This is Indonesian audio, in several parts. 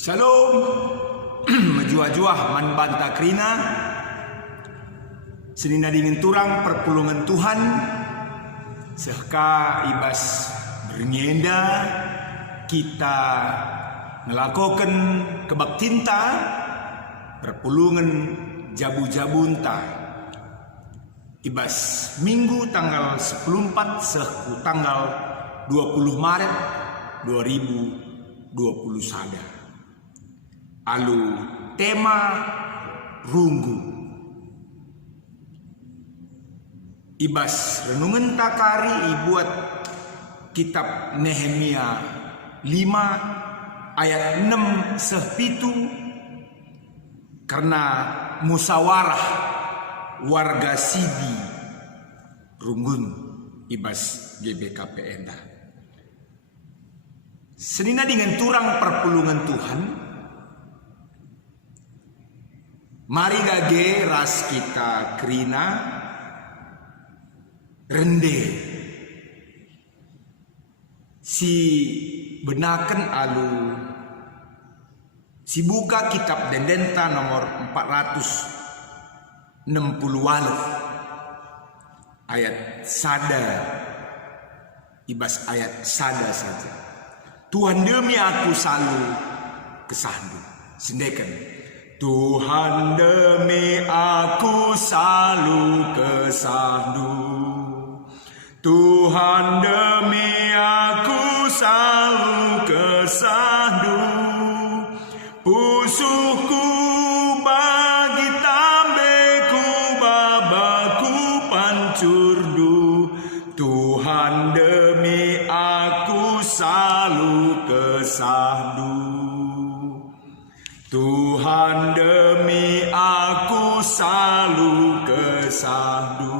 Shalom, majuah-juah man banta krina, senina dingin turang perpulungan Tuhan, sehka ibas bernyenda kita ngelakokan kebaktinta perpulungan jabu-jabunta. Ibas minggu tanggal 14 sehku tanggal 20 Maret 2021. Alu tema runggu. Ibas renungan takari ibuat kitab Nehemia 5 ayat 6 sepitu, karena musawarah warga Sidi runggun ibas GBKPN. Senina dengan turang perpulungan Tuhan, mari gage ras kita krina rende si benaken alu si buka kitab Dendenta nomor 468 ayat sada ibas ayat sada saja. Tuhan demi aku selalu kesandu sendekan. Tuhan demi aku selalu kesandu, Tuhan demi aku selalu kesandu, pusuku bagi tambeku babaku pancurdu. Tuhan demi aku selalu kesandu, Tuhan demi aku selalu kesandu,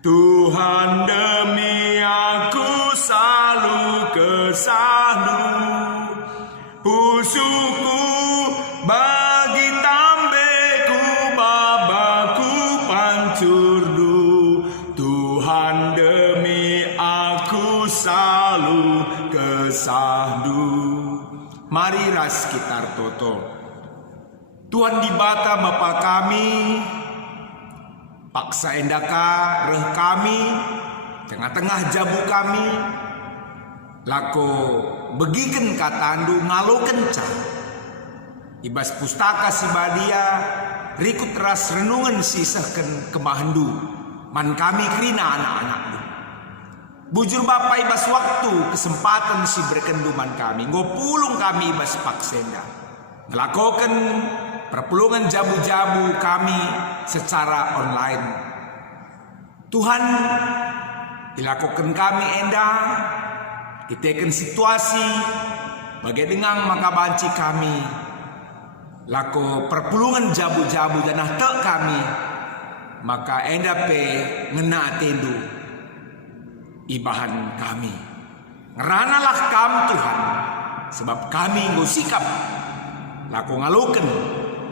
Tuhan demi aku selalu kesandu, pusuku bagi tambeku babaku pancurdu. Tuhan demi aku selalu kesandu. Mari ras kitar toto. Tuhan di bata Bapa kami, paksa endaka reh kami, tengah-tengah jabu kami, lako begiken katandu ngalo kencang. Ibas pustaka si badia, rikut ras renungan sisahkan kemahandu, man kami krina anak-anakdu. Bujur Bapa ibas waktu kesempatan si berkenduman kami, ngopulung kami ibas paksenda, ngelakokan perpulungan jabu-jabu kami secara online. Tuhan dilakukan kami endah, ditekan situasi bagai dengang maka banci kami, lako perpulungan jabu-jabu dan tek kami, maka endah pe ngena tendu ibahan kami. Ngeranalah kam Tuhan, sebab kami nggo sikap laku ngaluken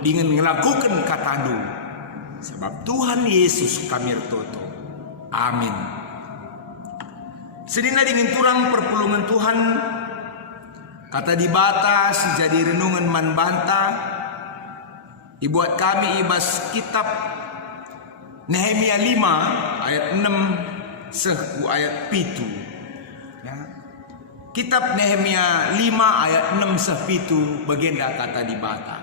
dengan ngelakukan katandu, sebab Tuhan Yesus kami retoto. Amin. Sedina dengan turang perpulungan Tuhan, kata di bata si jadi renungan man banta, ibuat kami ibas kitab Nehemia 5 ayat 6 sehu ayat pitu ya. Kitab Nehemia 5 ayat 6 sepitu bagenda kata di bata,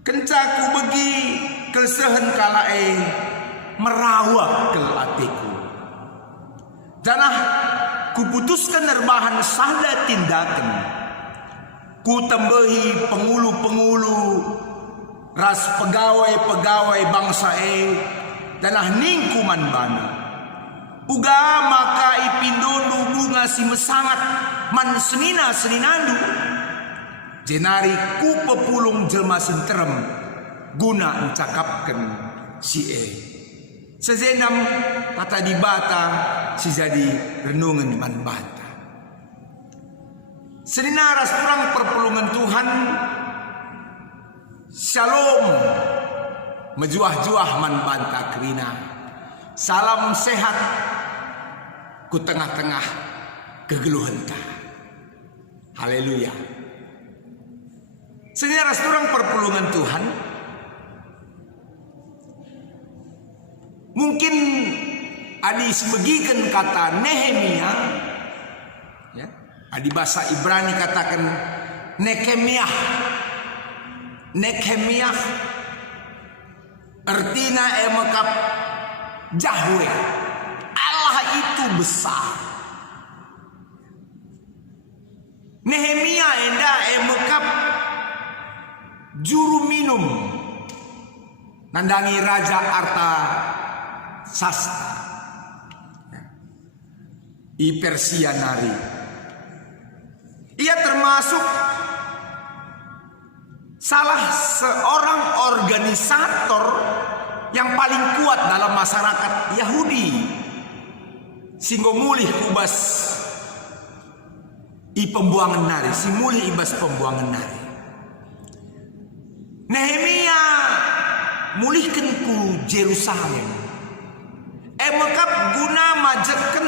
kencaku begi kesehen kalae merawak ke atiku, janah kuputuskan nerbahan sada tindakan, ku tambahi pengulu-pengulu ras pegawai-pegawai bangsa danah ningkuman bana uga maka ipindondu bunga si mesangat man senina-seninandu jenari ku pepulung jelma senterem guna encakapkan si sezenam kata di bata si jadi renungan man bata. Senina ras kurang perpulungan Tuhan. Shalom, mejuah-juah man banta krina. Salam sehat ku tengah-tengah kegeluhan ta. Haleluya. Saudara seorang perpulungan Tuhan, mungkin adi sebagikan kata Nehemia, ya, adi bahasa Ibrani katakan Nekemiah. Nekemiah artinya emakap Yahweh, Allah itu besar. Nehemia enda emakap juru minum nandangi Raja Arta Sasta i Persia nari. Ia termasuk salah seorang organisator yang paling kuat dalam masyarakat Yahudi. Singgo mulih kubas i pembuangan nari, si mulih ibas pembuangan nari. Nehemia mulihkan ku Yerusalem. Emakap guna majakan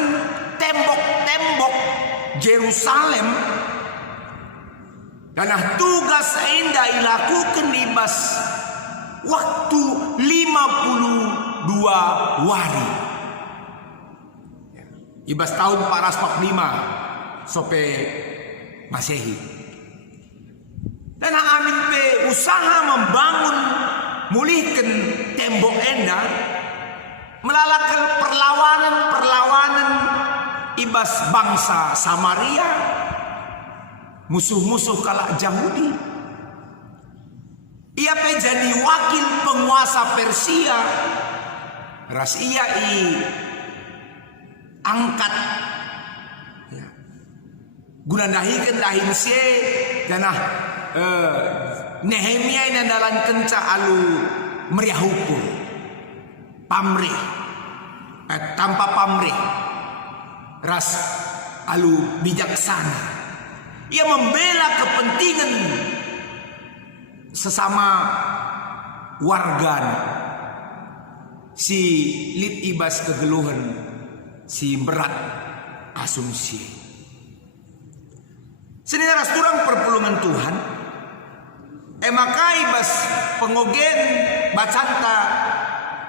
tembok-tembok Yerusalem. Karena tugas enda ilakukan ibas waktu 52 wari. Ibas tahun 445 sope Masehi. Dan amin pe usaha membangun mulihkan tembok enda melalakan perlawanan ibas bangsa Samaria, musuh-musuh kala Yahudi. Ia pe jadi wakil penguasa Persia. Ras ia angkat ya. Guna dahikan dahin se danah Nehemia ini dalam kenca alu meriah hukum pamrih tanpa pamrih ras alu bijaksana. Ia membela kepentingan sesama warga si lit ibas kegeluhan si berat asumsi. Saudara seorang perpulungan Tuhan, maka ibas pengogen bacanta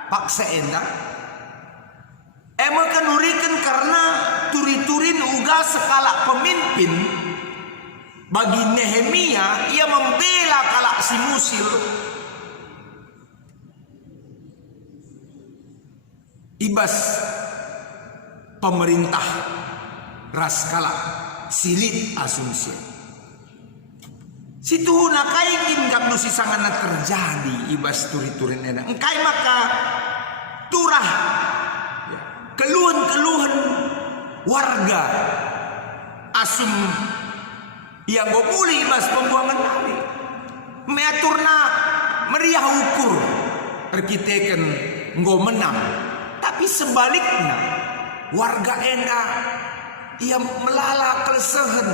paksa enda emaka nurikan karena turi-turin uga sekala pemimpin. Bagi Nehemia, ia membela kalak si musil. Ibas pemerintah ras kalak silit asumsi. Situ nakaikin gak nusi sangana terjadi ibas turi-turin ena. Engkai maka turah keluhan-keluhan warga asum yang go muli ibas pembuangan nari meaturna meriah ukur arkiteken go menang, tapi sebaliknya warga enda ia melala kelesehan,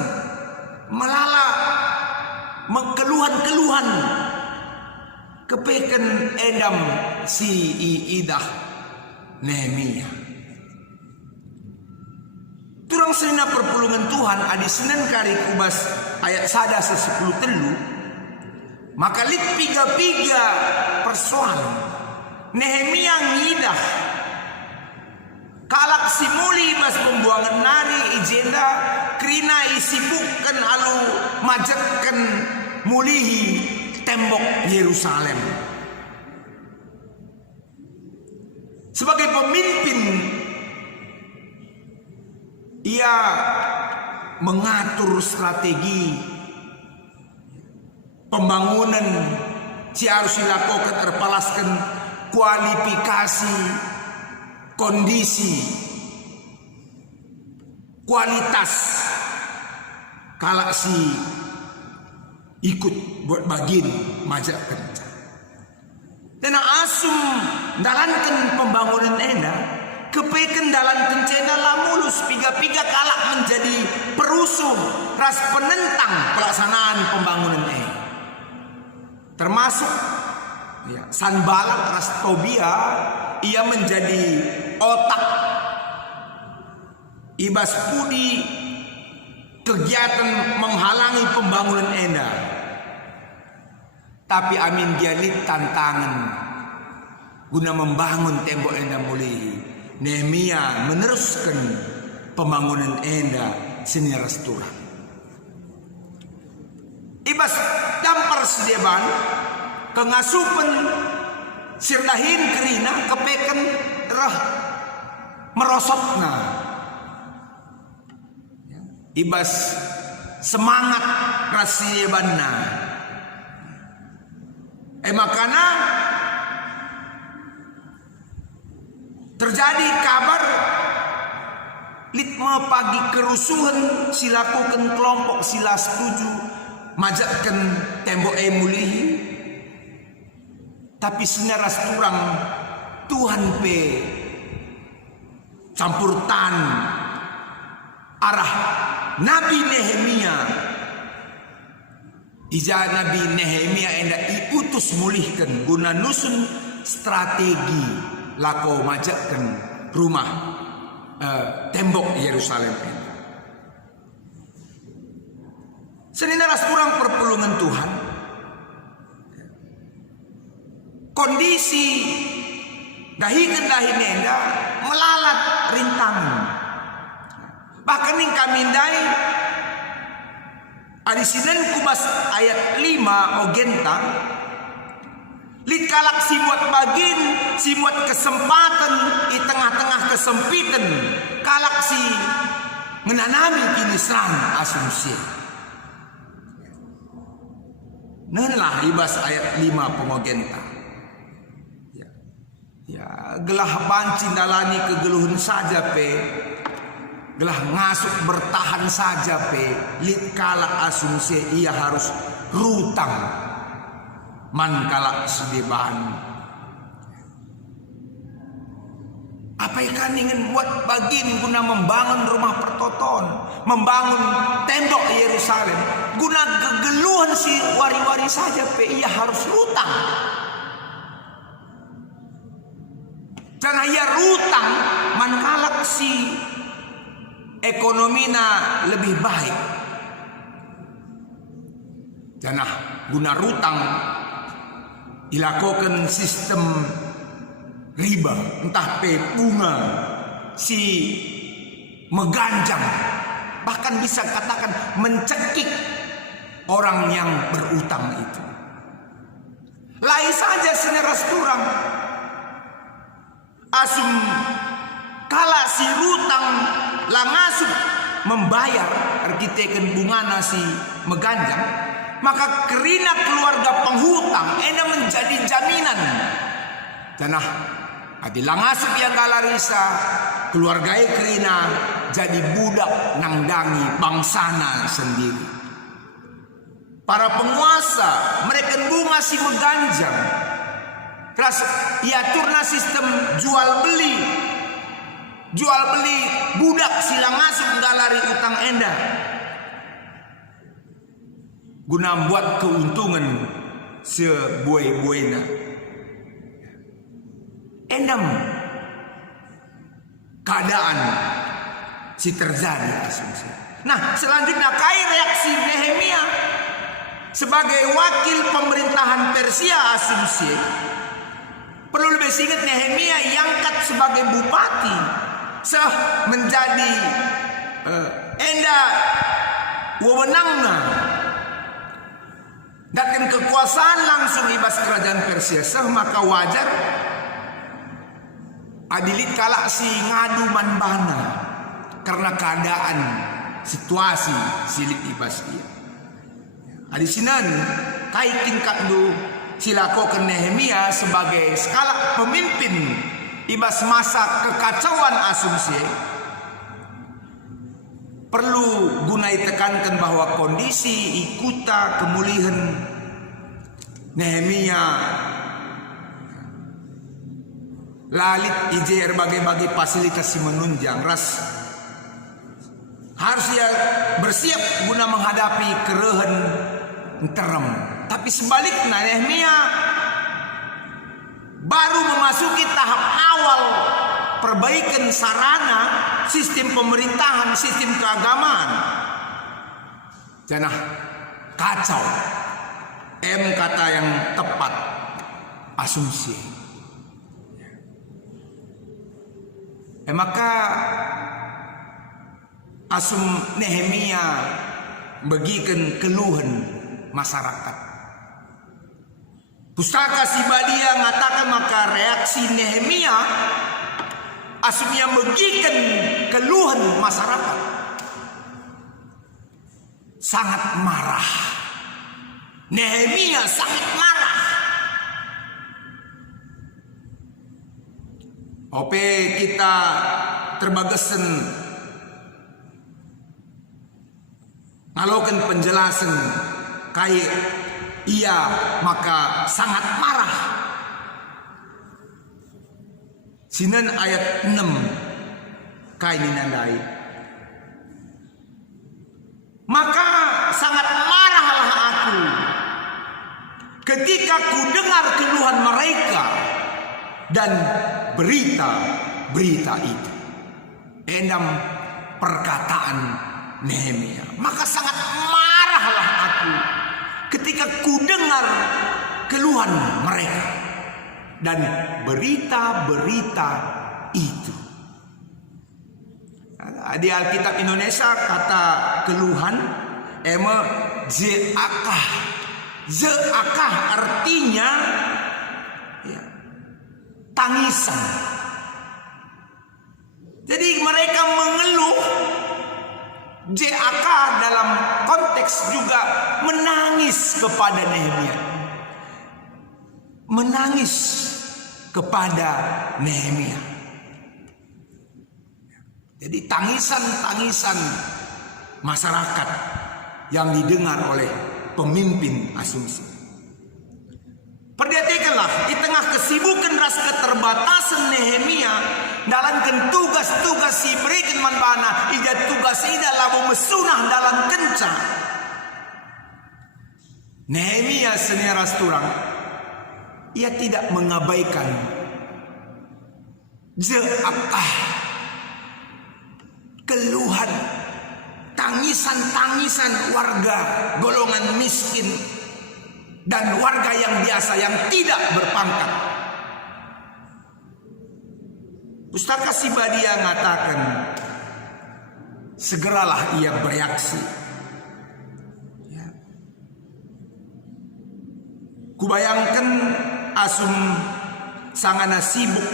melala keluhan-keluhan kepeken endam si idah Nehemia. Turang selina perpulungan Tuhan adi Senin kari kubas ayat sada se-10 telu. Maka lit piga-piga persoalan Nehemia ngidah kalak simuli bas pembuangan nari ijenda krina isibukkan alu majatkan mulihi tembok Yerusalem. Sebagai pemimpin ia mengatur strategi pembangunan si harus dilakukan terpalaskan kualifikasi kondisi kualitas kalau si ikut buat bagian majak kerja dan asum dalankan pembangunan ena kepeken dalam kencena mulus piga-piga kalak menjadi perusuh ras penentang pelaksanaan pembangunan ini. Termasuk ya, Sanballat ras Tobia ia menjadi otak ibas pudi kegiatan menghalangi pembangunan enda. Tapi amin dialit tantangan guna membangun tembok enda mulai. Nehemia meneruskan pembangunan enda seniras turang. Ibas dampar sediaban kengasupan sirdahin kerina kepeken rah merosotna. Ibas semangat rasiebanna. Makana terjadi kabar litma pagi kerusuhan silakukan kelompok sila setuju majatkan tembok mulihi. Tapi senaras turang Tuhan pe campur tan arah Nabi Nehemia. Ija Nabi Nehemia enda diutus mulihkan guna nusun strategi lako majakkan rumah tembok Yerusalem ini. Seninaras kurang perpulungan Tuhan. Kondisi dahi-dahi nenda melalat rintangan. Bahkan yang kami dai adisinan kubas ayat 5 ogenta lit kalak simuat bagin simuat kesempatan di tengah-tengah kesempitan kalak si menanami kini serang asumsi. Nenlah ibas ayat 5 pengogenta. Ya, gelah banci dalani kegeluhan saja pe. Gelah ngasuk bertahan saja pe. Lit kalak asumsi ia harus rutang. Man kalak sedeban. Apa ikan ingin buat bagin guna membangun rumah pertoton, membangun tembok Yerusalem, guna kegeluhan si wari-wari saja pe ia harus rutang. Karena ia rutang mankalak si ekonomina lebih baik. Janah guna rutang dilakukan sistem riba, entah pe bunga si meganjang, bahkan bisa katakan mencekik orang yang berutang itu. Lai saja seneras turang asum kala si rutang langasup membayar arkiteken bunga nasi meganjang, maka kerina keluarga penghutang ena menjadi jaminan. Janah adi langasup yang galarisa keluarga kerina jadi budak nangdangi bangsana sendiri. Para penguasa mereka bunga si meganjang. Terus iaturna sistem jual beli budak silang ngasup galari utang enda guna buat keuntungan sebuai-buaina endam keadaan si terjadi asumsi. Nah selanjutnya kai reaksi Nehemia sebagai wakil pemerintahan Persia asumsi. Perlu lebih singkat Nehemia diangkat sebagai bupati menjadi enda wewenangna dan kekuasaan langsung ibas kerajaan Persia maka wajar adilit kalak si ngadu manbana karena keadaan situasi silit ibas dia. Adisinan kaikin kakdu silakokan Nehemia sebagai skala pemimpin ibas masa kekacauan asumsi perlu gunai tekankan bahwa kondisi ikuta kemulihan Nehemia lalit ijer bagi-bagi fasilitas menunjang ras harus dia bersiap guna menghadapi kerehan terem. Tapi sebaliknya Nehemia baru memasuki tahap awal perbaikan sarana sistem pemerintahan, sistem keagamaan. Janah kacau. M kata yang tepat, asumsi. Maka asum Nehemia bagikan keluhan masyarakat. Pustaka Sibadia mengatakan maka reaksi Nehemia asumnya bagikan keluhan masyarakat. Sangat marah. Nehemia sangat marah. Ope kita terbagasan ngalokan penjelasan kayak ia maka sangat marah. Sinan ayat 6 kayak ninandai. Maka sangat marahlah aku ketika ku dengar keluhan mereka dan berita-berita itu. Enam perkataan Nehemia. Maka sangat marahlah aku ketika ku dengar keluhan mereka dan berita-berita itu. Di Alkitab Indonesia kata keluhan zeakah. Zeakah artinya ya, tangisan. Jadi mereka mengeluh. JAK dalam konteks juga menangis kepada Nehemia. Menangis kepada Nehemia. Jadi tangisan-tangisan masyarakat yang didengar oleh pemimpin asumsi. Perhatikanlah di tengah kesibukan ras keterbatasan Nehemia dalam tugas-tugas si berikan manbana ija tugas ida labu mesunah dalam kenca. Nehemia seneras turang ia tidak mengabaikan zeakah keluhan tangisan-tangisan warga golongan miskin dan warga yang biasa yang tidak berpangkat. Pustaka Sibadia mengatakan segeralah ia bereaksi. Ya. Kubayangkan asum sangana sibuk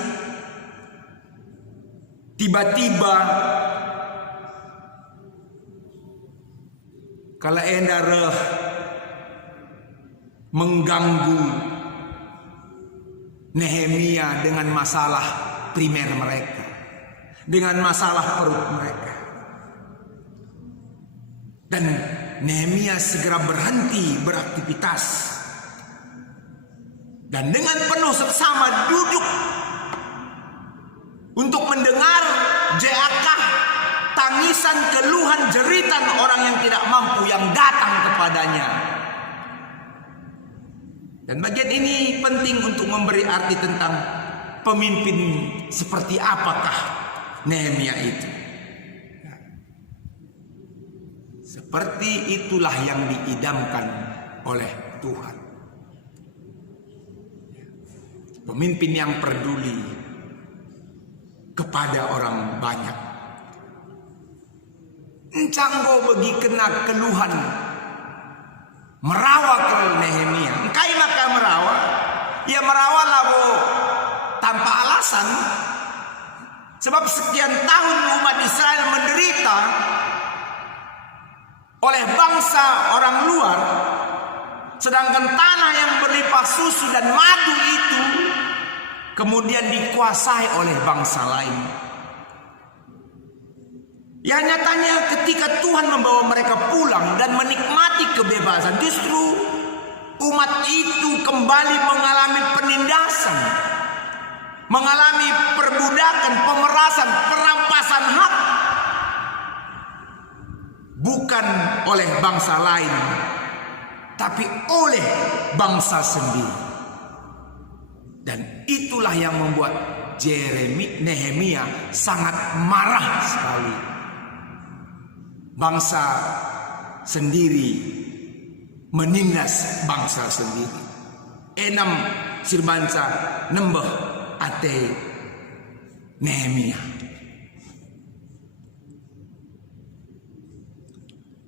tiba-tiba kalau endar mengganggu Nehemia dengan masalah primer mereka, dengan masalah perut mereka. Dan Nehemia segera berhenti beraktivitas dan dengan penuh seksama duduk untuk mendengar jeakah tangisan, keluhan, jeritan orang yang tidak mampu yang datang kepadanya. Dan bagian ini penting untuk memberi arti tentang pemimpin seperti apakah Nehemia itu. Seperti itulah yang diidamkan oleh Tuhan. Pemimpin yang peduli kepada orang banyak. Encanggo bagi kena keluhan merawa ke Nehemia. Engkai maka merawa. Ya merawa labo tanpa alasan. Sebab sekian tahun umat Israel menderita oleh bangsa orang luar. Sedangkan tanah yang berlimpah susu dan madu itu kemudian dikuasai oleh bangsa lain. Ya nyatanya ketika Tuhan membawa mereka pulang dan menikmati kebebasan, justru umat itu kembali mengalami penindasan, mengalami perbudakan, pemerasan, perampasan hak. Bukan oleh bangsa lain, tapi oleh bangsa sendiri. Dan itulah yang membuat Nehemia sangat marah sekali. Bangsa sendiri menindas bangsa sendiri. Enam sirbansa nembah ate Nehemia.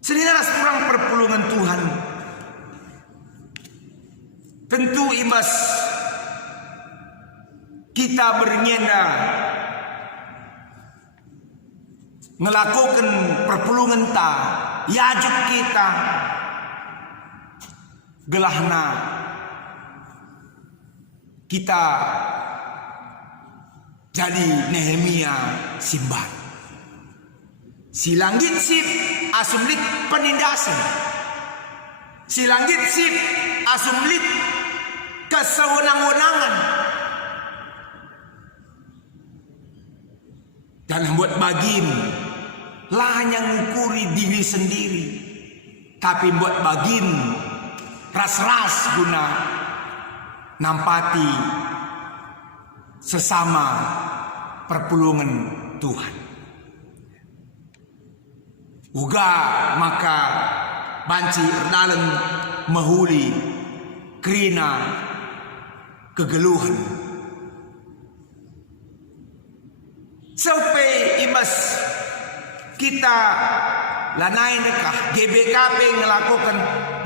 Saudara kurang perpulungan Tuhan, tentu ibas kita bernyenda ngelakukan perpulungan ta yajuk kita gelahna kita jadi Nehemia simbat. Si langgit sip asumlit penindasan. Si langgit sip asumlit kesewenang-wenangan. Dan buat bagim lah hanya ngukuri diri sendiri, tapi buat bagim ras-ras guna nampati sesama perpulungan Tuhan. Uga maka banci erdalan mahuli krina kegeluhan. Sampai ibas kita lanai dekah GBKP ngelakukan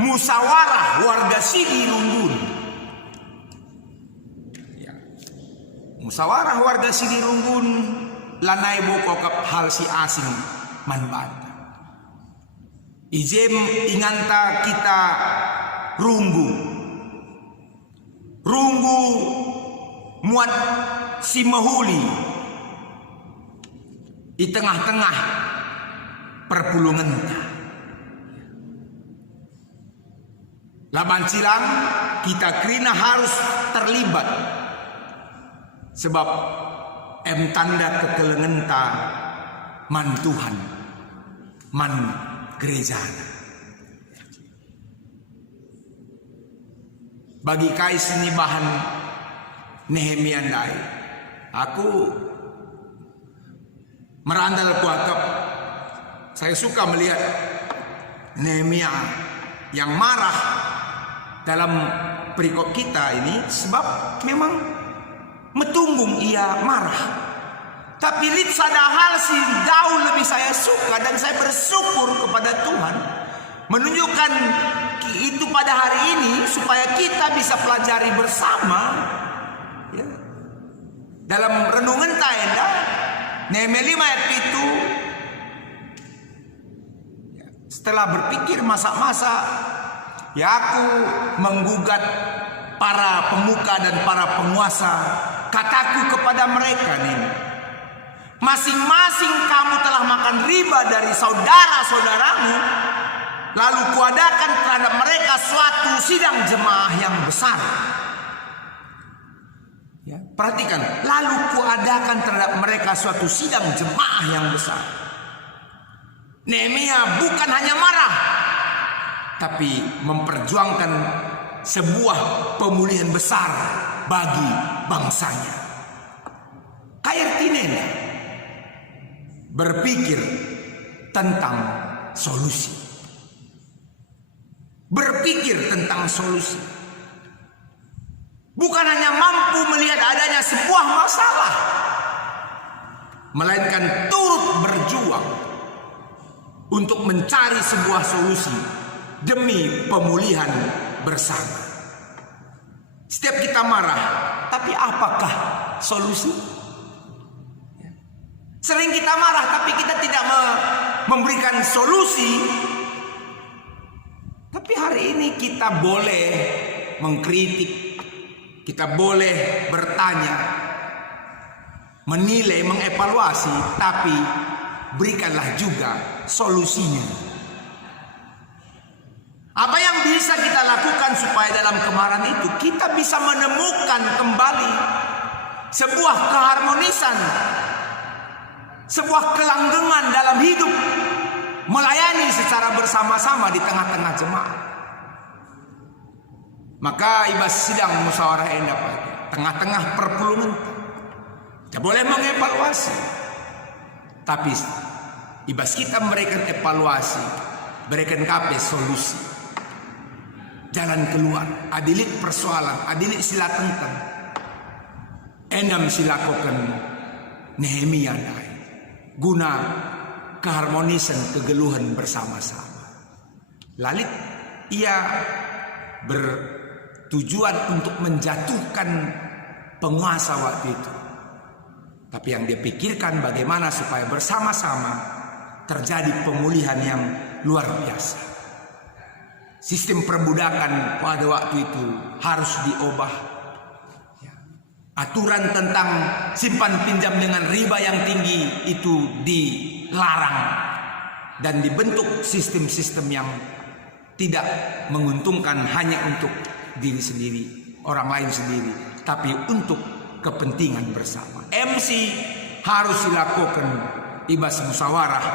musawarah warga Sigi Runggun. Ya. Musawarah warga Sigi Runggun lanai bokokap hal si asing manbanta. Ijem inganta kita runggu muat si mahuli di tengah-tengah perpulungan. Laban silang kita krina harus terlibat sebab tanda kekelengan ta man Tuhan man gereja. Bagi kais ini bahan Nehemia ndai, aku merandal kuakap. Saya suka melihat Nehemia yang marah dalam perikop kita ini, sebab memang metunggung ia marah. Tapi lihat ada hal sih jauh lebih saya suka dan saya bersyukur kepada Tuhan menunjukkan itu pada hari ini supaya kita bisa pelajari bersama ya. Dalam renungan tenda Nehemia 5 ayat 7, setelah berpikir masa-masa ya aku menggugat para pemuka dan para penguasa, kataku kepada mereka nih, masing-masing kamu telah makan riba dari saudara-saudaramu, lalu kuadakan terhadap mereka suatu sidang jemaah yang besar. Ya, perhatikan, lalu kuadakan terhadap mereka suatu sidang jemaah yang besar. Nehemia bukan hanya marah, tapi memperjuangkan sebuah pemulihan besar bagi bangsanya. Kairtinena berpikir tentang solusi. Berpikir tentang solusi. Bukan hanya mampu melihat adanya sebuah masalah, melainkan turut berjuang untuk mencari sebuah solusi demi pemulihan bersama. Setiap kita marah, tapi apakah solusi? Sering kita marah tapi kita tidak memberikan solusi. Tapi hari ini kita boleh mengkritik, kita boleh bertanya, menilai, mengevaluasi, tapi berikanlah juga solusinya. Apa yang bisa kita lakukan supaya dalam kemarahan itu kita bisa menemukan kembali sebuah keharmonisan, sebuah kelanggengan dalam hidup, melayani secara bersama-sama di tengah-tengah jemaat. Maka ibas sidang musyawarah endap tengah-tengah perpulungan kita boleh mengevaluasi, tapi ibas kita memberikan evaluasi berikan kape solusi, jalan keluar, adilit persoalan, adilit sila tentang, endam silakokan Nehemia dai, guna keharmonisan kegeluhan bersama-sama. Lalit ia bertujuan untuk menjatuhkan penguasa waktu itu. Tapi yang dia pikirkan bagaimana supaya bersama-sama terjadi pemulihan yang luar biasa. Sistem perbudakan pada waktu itu harus diubah. Aturan tentang simpan pinjam dengan riba yang tinggi itu dilarang. Dan dibentuk sistem-sistem yang tidak menguntungkan hanya untuk diri sendiri, orang lain sendiri, tapi untuk kepentingan bersama. MC harus dilakukan ibas musyawarah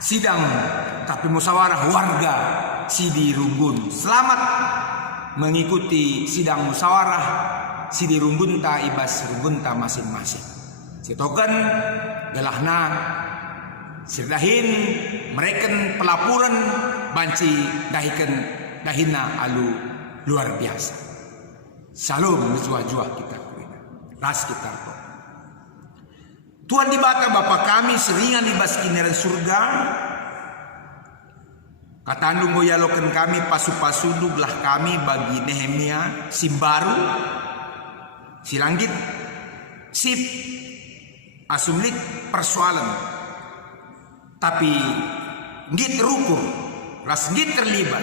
sidang, tapi musyawarah warga Sidi Runggun. Selamat mengikuti sidang musyawarah Sidi Runggunta ibas Runggunta masing-masing. Sitokan gelahna sirdahin mereken pelapuran banci dahina alu luar biasa. Shalom jua-jua kita kuina. Ras kita kok. Tuhan dibata Bapa kami seringan ibas kineran surga. Katandung goyalokan kami pasu-pasudu belah kami bagi Nehemia simbaru silanggit sip asumlik persoalan. Tapi ngit rukur, ras ngit terlibat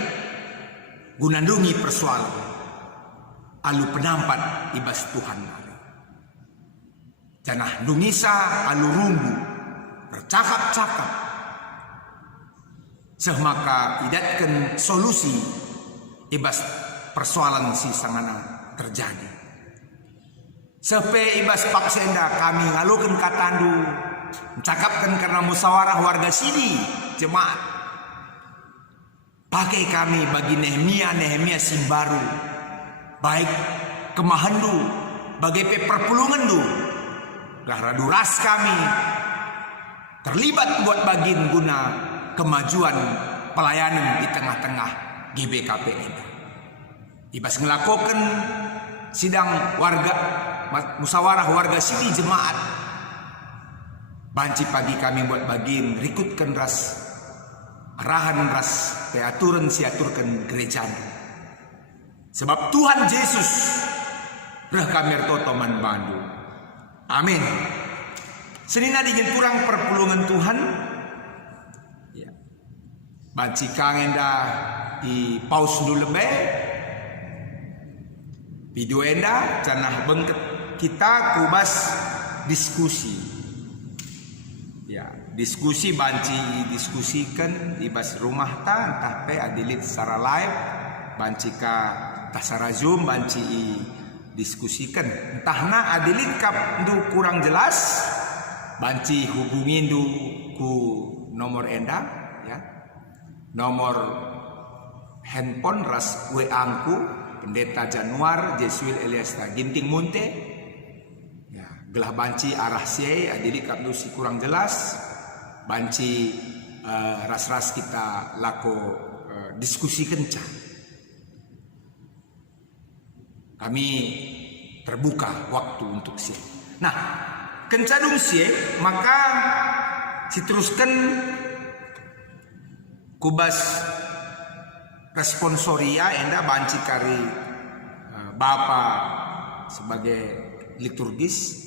gunandungi persoalan. Alu penampat ibas Tuhan alu. Janah dungisa alu rumbu bercakap-cakap. Semaka idatkan solusi ibas persoalan si sangana terjadi. Sepe ibas paksenda kami ngalukan katandu mencakapkan karena musyawarah warga sini jemaat. Pakai kami bagi Nehemia simbaru. Baik kemahandu bagi perpulungan du garadu ras kami terlibat buat bagin guna kemajuan pelayanan di tengah-tengah GBKP ini. Ibas ngelakukan sidang warga musyawarah warga sini jemaat. Banci pagi kami buat bagin rikutkan ras arahan ras peaturan siaturkan gereja. Sebab Tuhan Yesus reh kami totoman bandu. Amin. Senina dingin kurang perpulungan Tuhan. Ya. Banci kangen dah di pause dulu lebih. Video enda canah bengket kita kubas diskusi. Ya, diskusi banci diskusikan di bas rumah ta entah pe adilit secara live banci ka tasara Zoom banci diskusikan entahna adilit kap du kurang jelas banci hubungin du ku nomor enda ya nomor handphone ras angku Pendeta Januar Jesuil Elias Ginting Munte ya gelah banci arah sie adilit kap du si kurang jelas banci ras-ras kita lako diskusikan ca. Kami terbuka waktu untuk sie. Nah, kencadung sie maka diteruskan kubas responsoria enda banci kari bapa sebagai liturgis,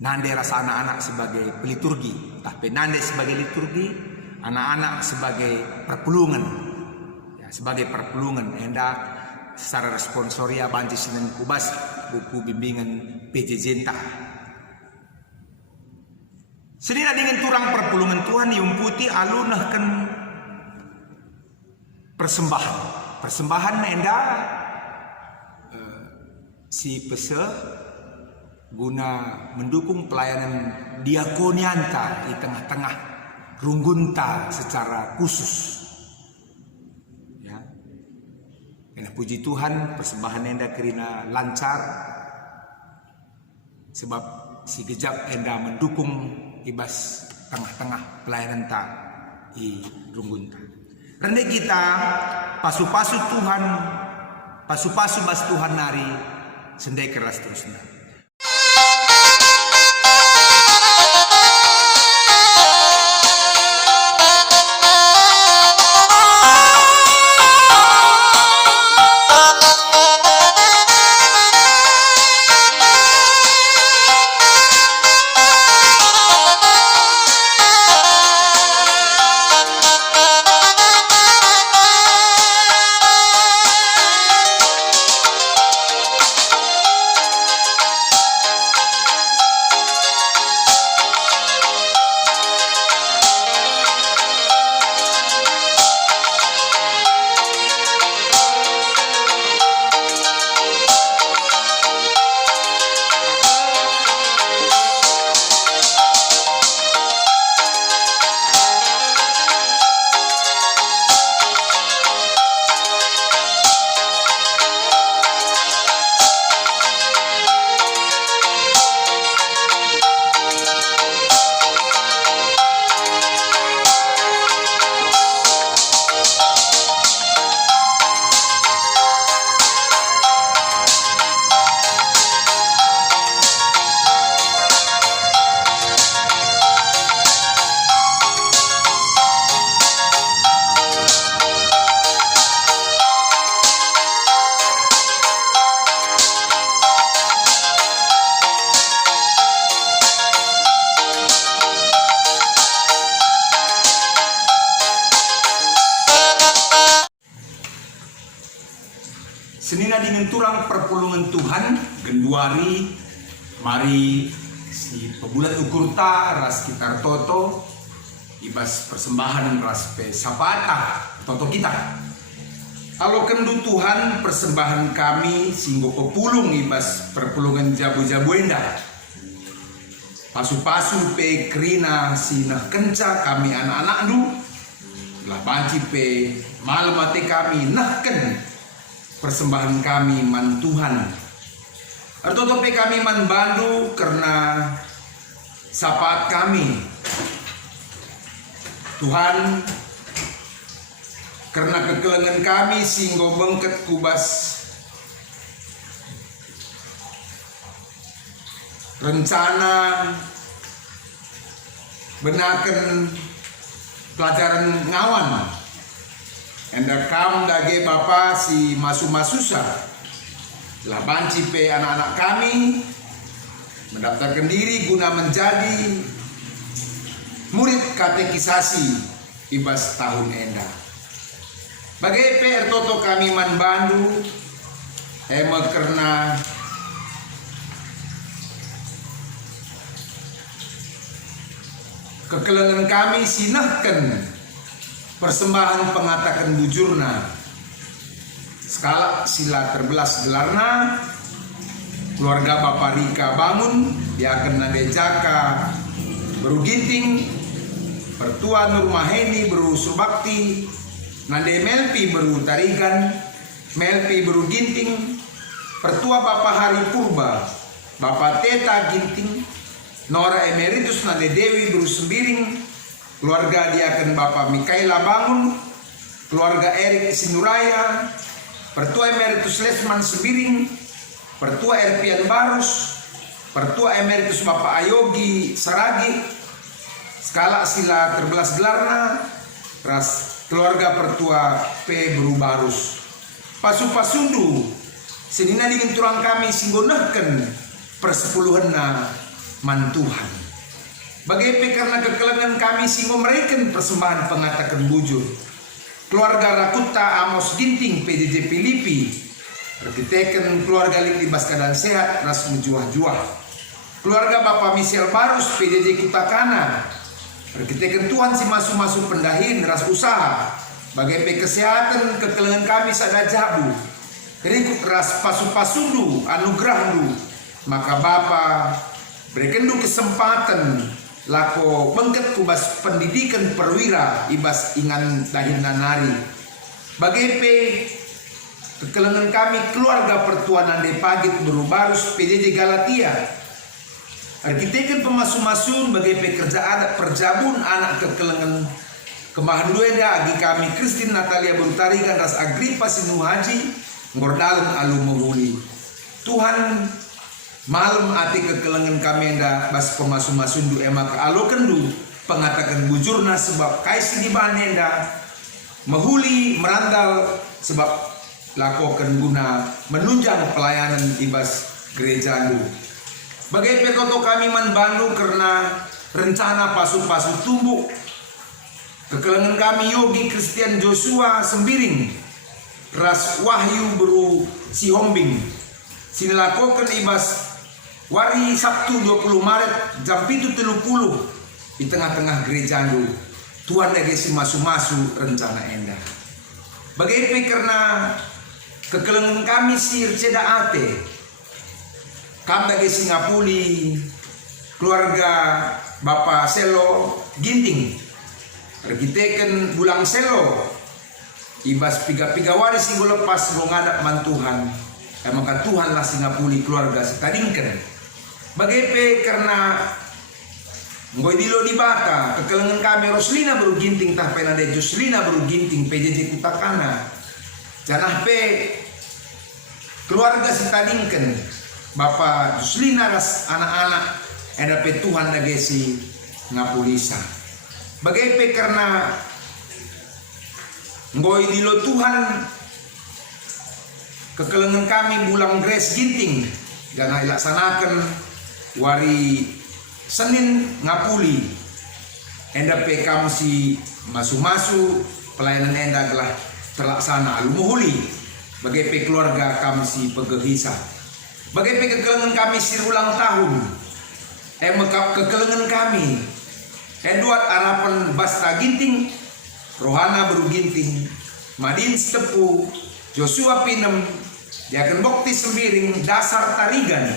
nande rasa anak-anak sebagai peliturgi, tapi nande sebagai liturgi, anak-anak sebagai perpulungan, ya, sebagai perpulungan enda. Secara responsoria banci sinan kubas buku bimbingan PJ Jenta. Sedina dengan turang perpulungan Tuhan yumputi alunahkan persembahan. Persembahan enda si pese guna mendukung pelayanan diakonianta di tengah-tengah Runggunta secara khusus. Karena puji Tuhan persembahan enda kerina lancar sebab si gejap enda mendukung ibas tengah-tengah pelayanan ta i Runggunta. Rende kita pasu-pasu Tuhan, pasu-pasu bas Tuhan nari, sendai keras terusnya. Senina dengan turang perpulungan Tuhan genduari mari si pebulat ukur ta ras kitar toto ibas persembahan ras pe sapata toto kita. Kalau kendu Tuhan persembahan kami singgo pepulung ibas perpulungan jabu-jabu endah. Pasu-pasu pe kerina sinah kenca kami anak-anak du lah banci pe malam mati kami nahken persembahan kami man Tuhan. Artotope kami man bandu karena sapat kami. Tuhan karena kekelengan kami singgo bengket kubas rencana benaken pelajaran ngawan. Enda kam dage bapa si masu-masusa lah banci pe anak-anak kami mendaftarkan diri guna menjadi murid katekisasi ibas tahun enda. Bagai PR toto kami man bandu karena kekelengan kami sinahkan persembahan pengatakan bujurna skala sila terbelas gelarna keluarga Bapak Rika bangun dia akan nade jaka beru ginting pertua Nur Maheni beru subakti nade melpi beru tarigan melpi beru ginting pertua Bapak Hari Purba Bapak Teta ginting Nora Emeritus nade Dewi beru sembiring keluarga dia akan Bapak Mikaela Bangun, keluarga Erik Sinuraya, Pertua Emeritus Lesman Sembiring, Pertua Erpian Barus, Pertua Emeritus Bapak Ayogi Saragi, skala sila terbelas gelarna, ras keluarga Pertua P. Beru Barus, Pasu-pasundu, senina dingin turang kami singgonahkan persepuluhanna man Tuhan. Bagai karena kekelengan kami singgo mereken persembahan pengatakan bujur. Keluarga Rakuta Amos Ginting PJJ Filipi. Rekiteken keluarga Libas Keadaan Sehat ras menjuah-juah. Keluarga Bapak Michel Barus PJJ Kutakana. Rekiteken Tuhan si masuk-masuk pendahin ras usaha. Bagai kesehatan kekelengan kami sada jabu. Kerikuk ras pasu-pasundu anugerahdu. Maka Bapak berikan kesempatan lako bengket kubas pendidikan perwira ibas ingan dahin nanari. Bagai kekelengan kami keluarga pertuanan de pagit berubarus PJJ Galatia. Arkiteken pemasu-masun bagai pekerja adat perjabun anak kekelengan Kemahan duenda agi kami Kristin Natalia Berutarigan ras Agripa Sinu Haji ngordalen alu menghuli. Tuhan malam ati kekelengan kami enda bas pemasu-masundu emak alo kendu pengatakan bujurna sebab kaisi di banenda menghuli merandal sebab lakokan guna menunjang pelayanan ibas gereja lu. Bagai petoto kami manbandu karena rencana pasu-pasu tumbuk kekelengan kami Yogi Christian Joshua Sembiring ras Wahyu Beru Sihombing sinilakokan ibas wari Sabtu 20 Maret jam 7.30 di tengah-tengah gereja lu. Tuhan lagi si masu-masu rencana enda. Bagai karena kekelengan kami sir ceda ate kami lagi Singapuli keluarga Bapak Selo Ginting pergiteken bulang selo ibas piga-piga waris sing lepas go ngadap mantuhan maka Tuhan lah Singapuli keluarga setadingken bagai karena ngoy dilo di bata kekelengan kami Roslina baru ginting tah penade Joslina baru ginting PJJ Kutakana janah pe keluarga setadingken Bapak Joslina ras anak-anak ada pe Tuhan nagesi ngapulisa bagai karena ngoy dilo Tuhan kekelengan kami bulang Grace Ginting dan ilaksanakan wari Senin ngapuli enda pe kamu si masu-masu pelayanan enda telah terlaksana alumuhuli bagai pe keluarga kami si pegehisa bagai pe kekelengan kami si ulang tahun kekelengan kami Edward Arapan Basta Ginting, Rohana Beru Ginting, Madin Stepu, Joshua Pinem, Diaken Bokti Sembiring, Dasar Tarigan,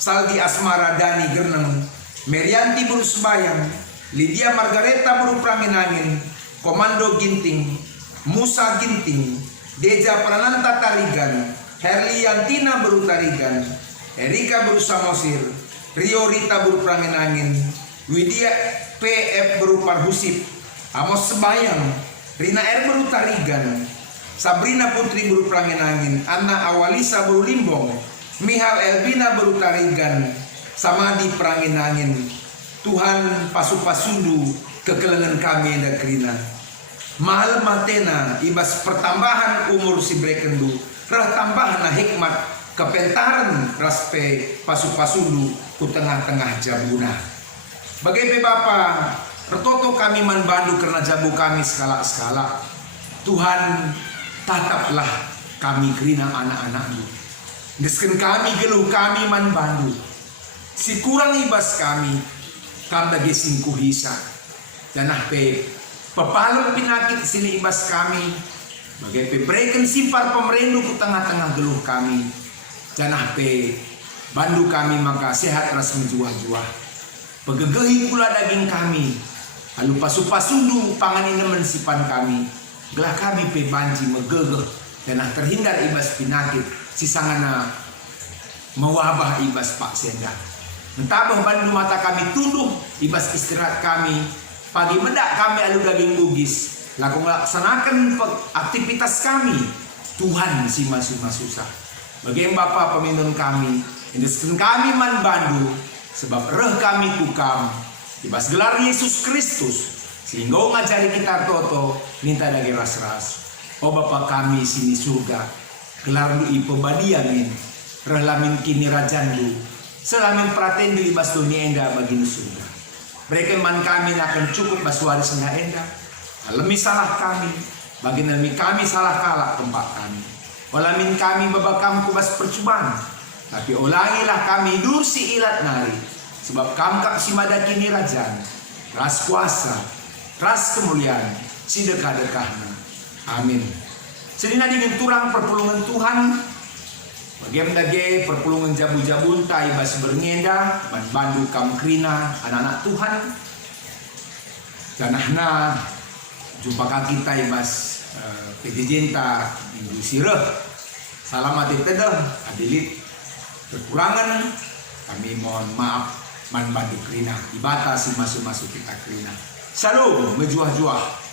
Saldi Asmara Dani Gerneng, Merianti Beru Sebayang, Lydia Margareta Beru Praminangin, Komando Ginting, Musa Ginting, Deja Prananta Tarigan, Herliantina Beru Tarigan, Erika Beru Samosir, Rio Rita Beru Praminangin, Widya PF berupa Husip, Amos Sebayang, Rina R beru Tarigan, Sabrina Putri beru Prangenangin, Anna Awalisa beru Limbong, Mihal Elvina beru Tarigan, Samadi Prangenangin. Tuhan pasu-pasundu kekelengan kami dan kerina. Mahal matena ibas pertambahan umur si brekendu, rah tambahan hikmat kepentaran raspe pasu-pasundu ku tengah-tengah jabuna. Bagai Bapa, retoto kami manbandu karena jabu kami skala-skala. Tuhan, tataplah kami kerina anak-anakmu. Desken kami geluh kami manbandu. Si kurang ibas kami bagi singku hisa. Janah pe pepalem penyakit sini ibas kami. Bagai pe breken simpar pemerendu ku tengah-tengah geluh kami. Janah pe bandu kami maka sehat ras menjuah-juah. Pegegehi pula daging kami, lalu pasu-pasundu pangani nemen sipan kami, gelah kami pe banji megegeh dan terhindar ibas penyakit sisangana mewabah ibas pak senda. Mentabah bandu mata kami tunduh ibas istirahat kami, pagi medak kami alu daging bugis, laku melaksanakan aktivitas kami, Tuhan si masu-masusah. Bagaimana Bapa peminun kami, indesken kami man bandu, sebab reh kami kukam ibas gelar Yesus Kristus sehingga ngajari kita toto minta dagi ras-ras. Oh Bapa kami sini surga gelar lu ipo badiamin reh lamin kini rajandu selamin pratendu ibas dunia enda bagi surga. Mereka man kami akan cukup bas waris na enda alami salah kami bagi nami kami salah kalah tempat kami olamin kami babakam kubas percubaan. Tapi ulangilah kami dursi ilat nari. Sebab kamkak si madakini rajan. Ras kuasa. Ras kemuliaan. Si dekah-dekahna. Amin. Sedina dengan turang perpulungan Tuhan. Bagaimana perpulungan jabu-jabun ta ibas berngenda. Bandu kam krina anak-anak Tuhan. Janahna. Jumpa kita ibas PJJ-ta minggu sireh. Salamat tedah adilit. Kekurangan kami mohon maaf man bandu krina dibatasi masuk-masuk kita krina. Salam menjuah-juah.